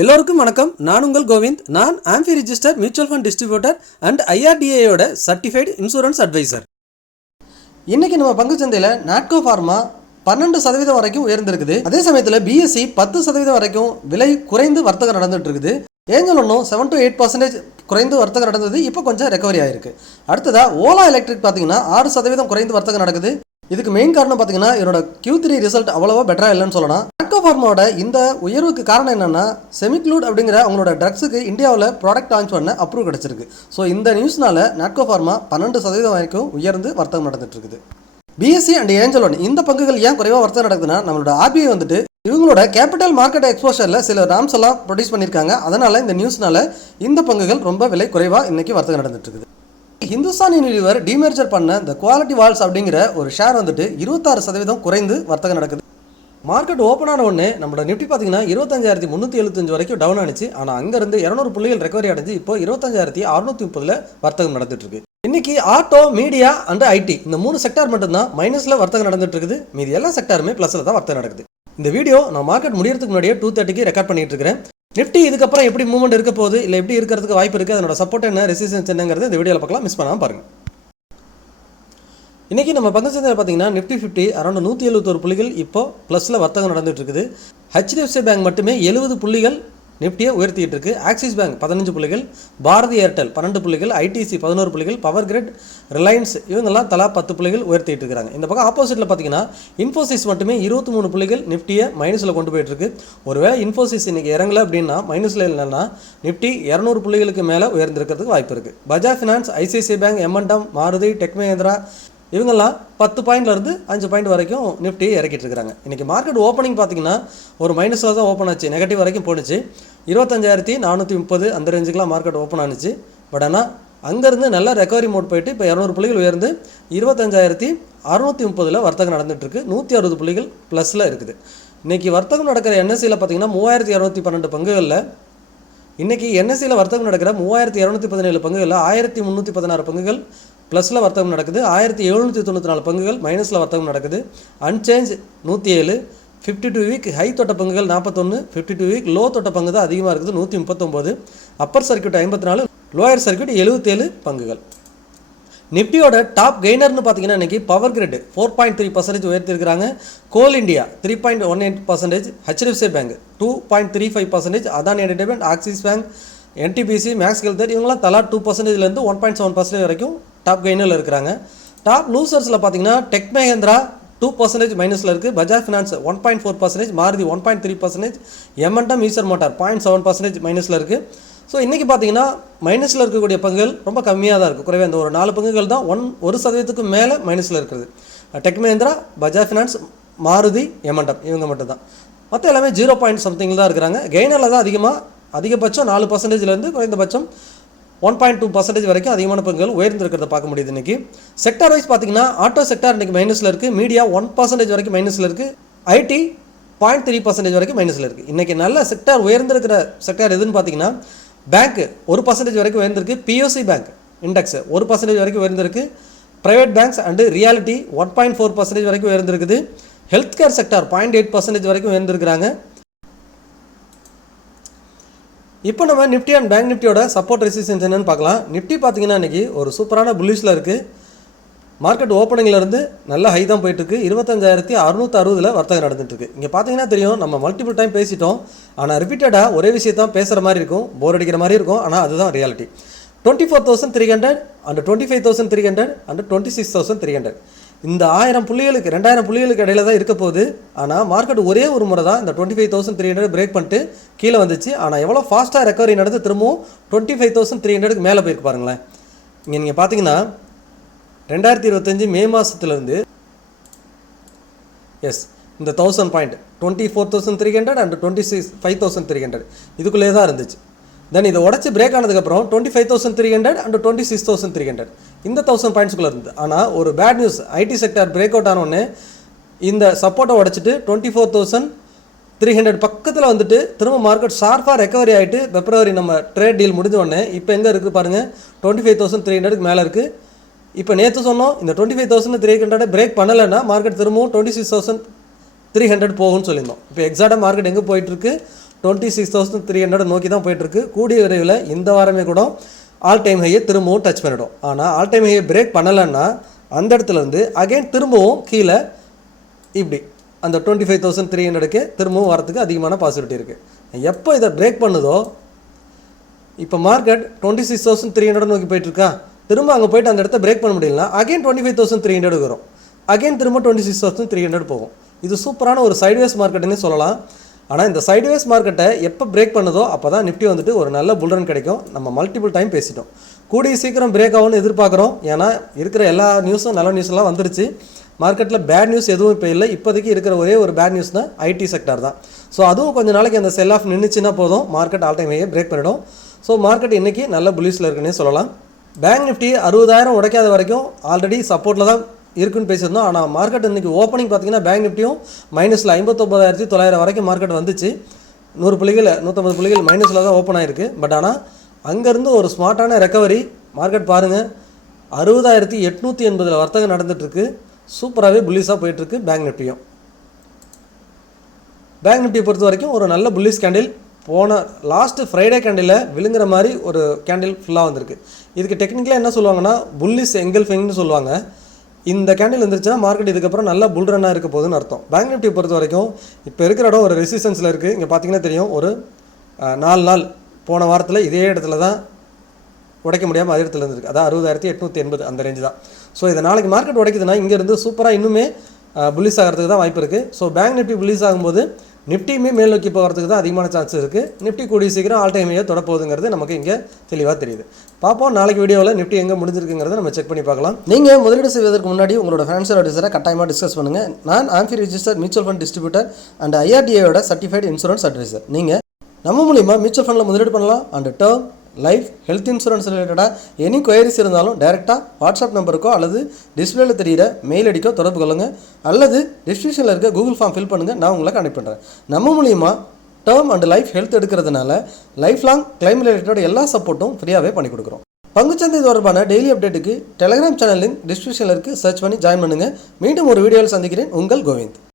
எல்லோருக்கும் வணக்கம். நான் உங்கள் கோவிந்த். நான் AMFI register mutual fund distributor and ஐஆர்டிஏயோட சர்டிஃபைடு இன்சூரன்ஸ் அட்வைசர். இன்றைக்கி நம்ம பங்குச்சந்தையில் நாட்கோ ஃபார்மா 12% வரைக்கும் உயர்ந்திருக்குது. அதே சமயத்தில் பிஎஸ்சி 10% வரைக்கும் விலை குறைந்து வர்த்தகம் நடந்துட்டு இருக்குது. ஏஞ்சல் ஒன்றும் 7 to 8% குறைந்து வர்த்தகம் நடந்தது. இப்போ கொஞ்சம் ரெக்கவரி ஆயிருக்கு. அடுத்ததாக ஓலா எலக்ட்ரிக் பார்த்தீங்கன்னா 6% குறைந்து வர்த்தகம் நடக்குது. இதுக்கு மெயின் காரணம் பார்த்தீங்கன்னா என்னோட Q3 ரிசல்ட் அவ்வளோவா பெட்டராக இல்லைன்னு சொல்லலாம். நாட்கோ ஃபார்மாவோட இந்த உயர்வுக்கு காரணம் என்னென்னா செமிக்ளூட் அப்படிங்கிற அவங்களோட ட்ரக்ஸுக்கு இந்தியாவில் ப்ராடக்ட் லான்ச் பண்ண அப்ரூவ் கிடச்சிருக்கு. ஸோ இந்த நியூஸ்னால நாட்கோ ஃபார்மா 12% வரைக்கும் உயர்ந்து வர்த்தகம் நடந்துட்டு இருக்குது. பிஎஸ்சி அண்ட் ஏஞ்சல் ஒன் இந்த பங்குகள் ஏன் குறைவாக வர்த்தகம் நடக்குதுன்னா நம்மளோட ஆர்பிஐ வந்துட்டு இவங்களோட கேபிட்டல் மார்க்கெட் எக்ஸ்போஷரில் சில ராம்ஸ் எல்லாம் ப்ரொடியூஸ் பண்ணியிருக்காங்க. அதனால் இந்த நியூஸ்னால இந்த பங்குகள் ரொம்ப விலை குறைவாக இன்றைக்கி வர்த்தகம் நடந்துட்டு இருக்குது. ஹிந்துஸ்தான் யூனிலிவர் டிமெர்ஜர் பண்ண இந்த குவாலிட்டி வால்ஸ் அப்படிங்கிற ஒரு ஷேர் வந்துட்டு 26% குறைந்து வர்த்தகம் நடக்குது. மார்க்கெட் ஓப்பன் ஆன உடனே நம்மளோட நிஃப்டி பார்த்தீங்கன்னா 25,375 வரைக்கும் டவுன் ஆனிச்சு. ஆனால் அங்கேருந்து 200 புள்ளிகள் ரெக்கவரி அடைஞ்சு இப்போ 25,630 வர்த்தகம் நடந்துட்டு இருக்கு. இன்னைக்கு ஆட்டோ, மீடியா அண்ட் ஐடி இந்த 3 செக்டார் மட்டும்தான் மைனஸில் வர்த்தகம் நடந்துட்டு இருக்குது. மீதி எல்லா செக்டாருமே ப்ளஸில் தான் வர்த்தகம் நடக்குது. இந்த வீடியோ நான் மார்க்கெட் முடியறதுக்கு முன்னாடியே 2:30 ரெக்கார்ட் பண்ணிட்டு இருக்கிறேன். நிஃப்டி இதுக்கப்புறம் எப்படி மூவ்மெண்ட் இருக்க போகுது, இல்லை எப்படி இருக்கிறதுக்கு வாய்ப்பு இருக்குது, அதனோட சப்போர்ட் என்ன, ரெசிஸ்டன்ஸ் என்னங்கிறது இந்த வீடியோவில் பார்க்கலாம். மிஸ் பண்ணாமல் பாருங்கள். இன்றைக்கி நம்ம பங்குச்சந்தையில் பார்த்தீங்கன்னா நிஃப்டி 50 அரௌண்ட் 171 புள்ளிகள் இப்போ ப்ளஸில் வர்த்தகம் நடந்துட்டு இருக்குது. HDFC பேங்க் மட்டுமே 70 புள்ளிகள் நிஃப்டியை உயர்த்திட்டு இருக்கு. ஆக்சிஸ் பேங்க் 15 புள்ளிகள், பாரதி ஏர்டெல் 12 புள்ளிகள், ஐடிசி 11 புள்ளிகள், பவர் கிரிட், ரிலையன்ஸ் இவங்கெல்லாம் தலா 10 புள்ளிகள் உயர்த்திட்டு இருக்கிறாங்க. இந்த பக்கம் ஆப்போசிட்டில் பார்த்தீங்கன்னா இன்ஃபோசிஸ் மட்டுமே 23 புள்ளிகள் நிஃப்டியை மைனஸில் கொண்டு போயிட்டு இருக்கு. ஒருவேளை இன்ஃபோசிஸ் இன்னைக்கு இறங்கல அப்படின்னா மைனஸில் இல்லைன்னா நிஃப்டி 200 புள்ளிகளுக்கு மேலே உயர்ந்திருக்கிறதுக்கு வாய்ப்பு இருக்குது. Bajaj finance, ICICI bank, momentum, Maruti, tech Mahindra இவங்கெல்லாம் 10 பாயிண்ட்லேருந்து 5 பாயிண்ட் வரைக்கும் நிஃப்டி இறக்கிட்டு இருக்கிறாங்க. இன்றைக்கி மார்க்கெட் ஓப்பனிங் பார்த்தீங்கன்னா ஒரு மைனஸில் தான் ஓப்பன் ஆச்சு, நெகட்டிவ் வரைக்கும் போணுச்சு. 25,430 அந்த ரேஞ்சுக்கெலாம் மார்க்கெட் ஓப்பன் ஆனிச்சு. பட் ஆனால் அங்கேருந்து நல்லா ரெக்கவரி மோட் போயிட்டு இப்போ 200 புள்ளிகள் உயர்ந்து 25,630 வர்த்தகம் நடந்துகிட்ருக்கு. 160 புள்ளிகள் ப்ளஸில் இருக்குது. இன்றைக்கி வர்த்தகம் நடக்கிற என்எஸ்சியில் பார்த்தீங்கன்னா 3,212 பங்குகளில் இன்றைக்கி என்எஸ்சியில் வர்த்தகம் நடக்கிற 3,217 பங்குகளில் 1,316 பங்குகள் ப்ளஸில் வர்த்தகம் நடக்குது. 1,794 பங்குகள் மைனஸில் வர்த்தகம் நடக்குது. அன்சேஞ்ச் 107, 52 வீக் ஹை தொட்ட பங்குகள் 41, 52 வீக் லோ தொட்ட பங்கு தான் அதிகமாக இருக்குது 139, அப்பர் சர்க்யூட் 54, லோயர் சர்க்யூட் 77 பங்குகள். நிஃப்டியோட டாப் கெய்னர்னு பார்த்தீங்கன்னா இன்றைக்கி பவர் கிரிட் 4.3% உயர்த்திருக்கிறாங்க. Coal India 3.18%, HDFC bank 2.35%, Adani entertainment, Axis Bank, NTPC, Max Health இவங்களாம் தலா 2%லேருந்து 1.7% வரைக்கும் டாப் கெய்னரில் இருக்கிறாங்க. டாப் லூசர்ஸில் பார்த்தீங்கன்னா டெக் மஹிந்திரா 2% மைனஸில் இருக்குது, பஜாஜ் ஃபினான்ஸ் 1.4%, மாருதி 1.3%, எம்என்டம், ஈசர் மோட்டார் 0.7% மைனஸில் இருக்குது. ஸோ இன்றைக்கி பார்த்தீங்கன்னா மைனஸில் இருக்கக்கூடிய பங்குகள் ரொம்ப கம்மியாக தான் இருக்குது. குறைவே இந்த ஒரு 4 பங்குகள் தான் 1% மேலே மைனஸில் இருக்கிறது. Tech Mahindra, Bajaj finance, Maruti, momentum இவங்க மட்டும் தான். மற்ற எல்லாமே 0 பாயிண்ட் சம்திங்கில் தான் இருக்கிறாங்க. கெய்னரில் தான் அதிகபட்சம் 4%லேருந்து குறைந்தபட்சம் 1.2% வரைக்கும் அதிகமான பங்குகள் உயர்ந்திருக்கிறத பார்க்க முடியுது. இன்றைக்கி செக்டார் வைஸ் பார்த்தீங்கன்னா ஆட்டோ செக்டார் இன்றைக்கி மைனஸில் இருக்குது, மீடியா 1% வரைக்கும் மைனஸில் இருக்குது, ஐடி 0.3% வரைக்கும் மைனஸில் இருக்குது. இன்றைக்கி நல்ல செக்டார் உயர்ந்திருக்கிற செக்டார் எதுன்னு பார்த்தீங்கன்னா பேங்க் 1% வரைக்கும் உயர்ந்திருக்கு, பிஓசி பேங்க் இண்டெக்ஸ் 1% வரைக்கும் உயர்ந்திருக்கு, ப்ரைவேட் பேங்க்ஸ் அண்டு ரியாலிட்டி 1.4% வரைக்கும் உயர்ந்திருக்குது, ஹெல்த் கேர் செக்டார் 0.8% வரைக்கும் உயர்ந்திருக்கிறாங்க. இப்போ நம்ம நிஃப்டி அண்ட் பேங்க் நிஃப்டியோட சப்போர்ட் ரெசிஸ்டன்ஸ் என்னன்னு பார்க்கலாம். நிஃப்டி பார்த்தீங்கன்னா இன்றைக்கி ஒரு சூப்பரான புல்லிஷில் இருக்குது. மார்க்கெட் ஓப்பனிங்லேருந்து நல்ல ஹை தான் போயிட்டுருக்கு. 25,660 வர்த்தகம் நடந்துட்டுருக்கு. இங்கே பார்த்தீங்கன்னா தெரியும், நம்ம மல்டிபிள் டைம் பேசிட்டோம். ஆனால் ரிப்பீட்டடாக ஒரே விஷயத்தான் பேசுகிற மாதிரி இருக்கும், போர் அடிக்கிற மாதிரி இருக்கும். ஆனால் அதுதான் ரியாலிட்டி. 24,300 அண்ட் 25,300 அண்ட் 26,300 இந்த 1000 புள்ளிகளுக்கு 2000 புள்ளிகளுக்கு இடையில தான் இருக்க போகுது. ஆனால் மார்க்கெட் ஒரே ஒரு முறை தான் இந்த 25,300 பிரேக் பண்ணிட்டு கீழே வந்துச்சு. ஆனால் எவ்வளோ ஃபாஸ்ட்டாக ரெக்கவரி நடந்து திரும்பவும் 25,300க்கு மேலே போயிருக்கு பாருங்களேன். இங்கே நீங்கள் பார்த்தீங்கன்னா 2025 மே மாதத்துலேருந்து இந்த 1000 பாயிண்ட் 24,300 அண்ட் 25,300 இதுக்குள்ளே தான் இருந்துச்சு. தென் இதை உடச்சி பிரேக் ஆனதுக்கப்புறம் 25,300 அண்ட் 26,300 இந்த 1000 பாயிண்ட்ஸ்குள்ளே இருந்தது. ஆனால் ஒரு bad news, IT sector break out ஆனோடனே இந்த சப்போர்ட்டை உடச்சிட்டு 24,300 பக்கத்தில் வந்துட்டு திரும்ப மார்க்கெட் ஷார்ப்பாக ரெக்கவரி ஆகிட்டு பிப்ரவரி நம்ம ட்ரேட் டீல் முடிஞ்ச உடனே இப்போ எங்கே இருக்குது பாருங்கள், 25,300க்கு மேலே இருக்குது. இப்போ நேற்று சொன்னோம் இந்த 25,300 பிரேக் பண்ணலைன்னா மார்க்கெட் திரும்பவும் 300 போகும்னு சொல்லியிருந்தோம். இப்போ எக்ஸாக்டாக மார்க்கெட் எங்கே போயிட்டுருக்கு, 26,300 நோக்கி தான் போயிட்டுருக்கு. கூடிய விரைவில் இந்த வாரமே கூட ஆல் டைம் ஹையை திரும்பவும் டச் பண்ணிடும். ஆனால் ஆல் டைம் ஹையை பிரேக் பண்ணலைன்னா அந்த இடத்துல இருந்து அகைன் திரும்பவும் கீழே இப்படி அந்த 25,300க்கு திரும்பவும் வரத்துக்கு அதிகமான பாசிபிலிட்டி இருக்குது. எப்போ இதை பிரேக் பண்ணுதோ, இப்போ மார்க்கெட் 26,300 நோக்கி போயிட்டுருக்கா, திரும்ப அங்கே போய்ட்டு அந்த இடத்த பிரேக் பண்ண முடியலனா அகைன் 25,300 வரும், அகைன் திரும்ப 26,300 போகும். இது சூப்பரான ஒரு சைட்வேஸ் மார்க்கெட்டுன்னு சொல்லலாம். ஆனால் இந்த சைட்வேஸ் மார்க்கெட்டை எப்போ பிரேக் பண்ணுதோ அப்போ தான் நிஃப்டி வந்துட்டு ஒரு நல்ல புல்ரன் கிடைக்கும். நம்ம மல்டிபிள் டைம் பேசிட்டோம். கூடிய சீக்கிரம் பிரேக் ஆகும்னு எதிர்பார்க்குறோம். ஏன்னா இருக்கிற எல்லா நியூஸும் நல்ல நியூஸ்லாம் வந்துருச்சு. மார்க்கெட்டில் பேட் நியூஸ் எதுவும் இப்போ இல்லை. இப்போதைக்கு இருக்கிற ஒரே ஒரு பேட் நியூஸ்னால் ஐடி செக்டார் தான். ஸோ அதுவும் கொஞ்சம் நாளைக்கு அந்த செல் ஆஃப் நின்றுச்சுன்னா போதும், மார்க்கெட் ஆல் டைம் ஹையை பிரேக் பண்ணிடும். ஸோ மார்க்கெட் இன்றைக்கி நல்ல புல்லிஷில் இருக்குன்னே சொல்லலாம். பேங்க் நிஃப்டி 60,000 உடைக்காத வரைக்கும் ஆல்ரெடி சப்போர்ட்டில் தான் இருக்குன்னு பேசியிருந்தோம். ஆனால் மார்க்கெட் இன்றைக்கி ஓப்பனிங் பார்த்தீங்கன்னா பேங்க் நிஃப்டியும் மைனஸில் 59,900 வரைக்கும் மார்க்கெட் வந்துச்சு. 100 புள்ளிகள் 150 புள்ளிகள் மைனஸில் தான் ஓப்பன் ஆகிருக்கு. பட் ஆனால் அங்கேருந்து ஒரு ஸ்மார்ட்டான ரெக்கவரி மார்க்கெட் பாருங்கள், 60,880 வர்த்தகம் நடந்துகிட்ருக்கு. சூப்பராகவே புல்லிஸாக போயிட்டுருக்கு பேங்க் நிஃப்டியும். பேங்க் நிஃப்டியை பொறுத்த வரைக்கும் ஒரு நல்ல புல்லிஷ் கேண்டில் போன லாஸ்ட்டு ஃப்ரைடே கேண்டிலில் விழுங்குற மாதிரி ஒரு கேண்டில் ஃபுல்லாக வந்திருக்கு. இதுக்கு டெக்னிக்கலாக என்ன சொல்லுவாங்கன்னா புல்லிஷ் எங்கல்ஃபிங்னு சொல்லுவாங்க. இந்த கேண்டில் இருந்துச்சுன்னா மார்க்கெட் இதுக்கப்புறம் நல்லா புல்ரனாக இருக்க போகுதுன்னு அர்த்தம். பேங்க் நிஃப்டியை பொறுத்த வரைக்கும் இப்போ இருக்கிற இடம் ஒரு ரெசிஸ்டன்ஸில் இருக்குது. இங்கே பார்த்தீங்கன்னா தெரியும், ஒரு 4 நாள் போன வாரத்தில் இதே இடத்துல தான் உடைக்க முடியாமல் அதே இடத்துல இருந்துருக்கு. அதான் 60,880 அந்த ரேஞ்சு தான். ஸோ இதை நாளைக்கு மார்க்கெட் உடைக்குதுன்னா இங்கேருந்து சூப்பராக இன்னுமே புல்லிஸ் ஆகிறதுக்கு தான் வாய்ப்பு இருக்குது. ஸோ பேங்க் நிஃப்டி புல்லிஸ் ஆகும்போது நிஃப்டியுமே மேல் நோக்கி போகிறதுக்கு தான் அதிகமான சான்ஸ் இருக்குது. நிஃப்டி கூடிய சீக்கிரம் ஆல் டைம் ஹையை தொடப்போகுதுங்கிறது நமக்கு இங்கே தெளிவாக தெரியுது. பார்ப்போம் நாளைக்கு வீடியோவில் நிஃப்டி எங்கே முடிஞ்சிருக்குங்கிறத நம்ம செக் பண்ணி பார்க்கலாம். நீங்கள் முதலீடு செய்வதற்கு முன்னாடி உங்களோட ஃபைனான்ஷியல் அட்வைசரை கட்டாயமாக டிஸ்கஸ் பண்ணுங்கள். நான் AMFI register mutual fund distributor and IRDAயோட சர்டிஃபைடு இன்சூரன்ஸ் அட்வைசர். நீங்கள் நம்ம மூலிமா மியூச்சுவல் ஃபண்டில் முதலீடு பண்ணலாம். And term, life, health insurance ரிலேட்டடாக எனி குயரிஸ் இருந்தாலும் டைரெக்டாக வாட்ஸ்அப் நம்பருக்கோ அல்லது டிஸ்பிளேல தெரிகிற மெயில் ஐடிக்கோ தொடர்பு கொள்ளுங்கள். அல்லது டிஸ்கிரிப்ஷனில் இருக்க கூகுள் ஃபார்ம் ஃபில் பண்ணுங்கள், நான் உங்களுக்கு கனெக்ட் பண்ணுறேன். நம்ம மூலிமா டேர்ம் அண்ட் லைஃப் ஹெல்த் எடுக்கிறதுனால லைஃப் லாங் கிளைம் ரிலேட்டட் எல்லா சப்போர்ட்டும் ஃப்ரீயாகவே பண்ணி கொடுக்குறோம். பங்குச்சந்தை தொடர்பான டெய்லி அப்டேட்டுக்கு டெலிகிராம் சேனல் லிங்க் டிஸ்கிரிப்ஷனில் இருக்குது, சர்ச் பண்ணி ஜாயின் பண்ணுங்கள். மீண்டும் ஒரு வீடியோவில் சந்திக்கிறேன். உங்கள் கோவிந்த்.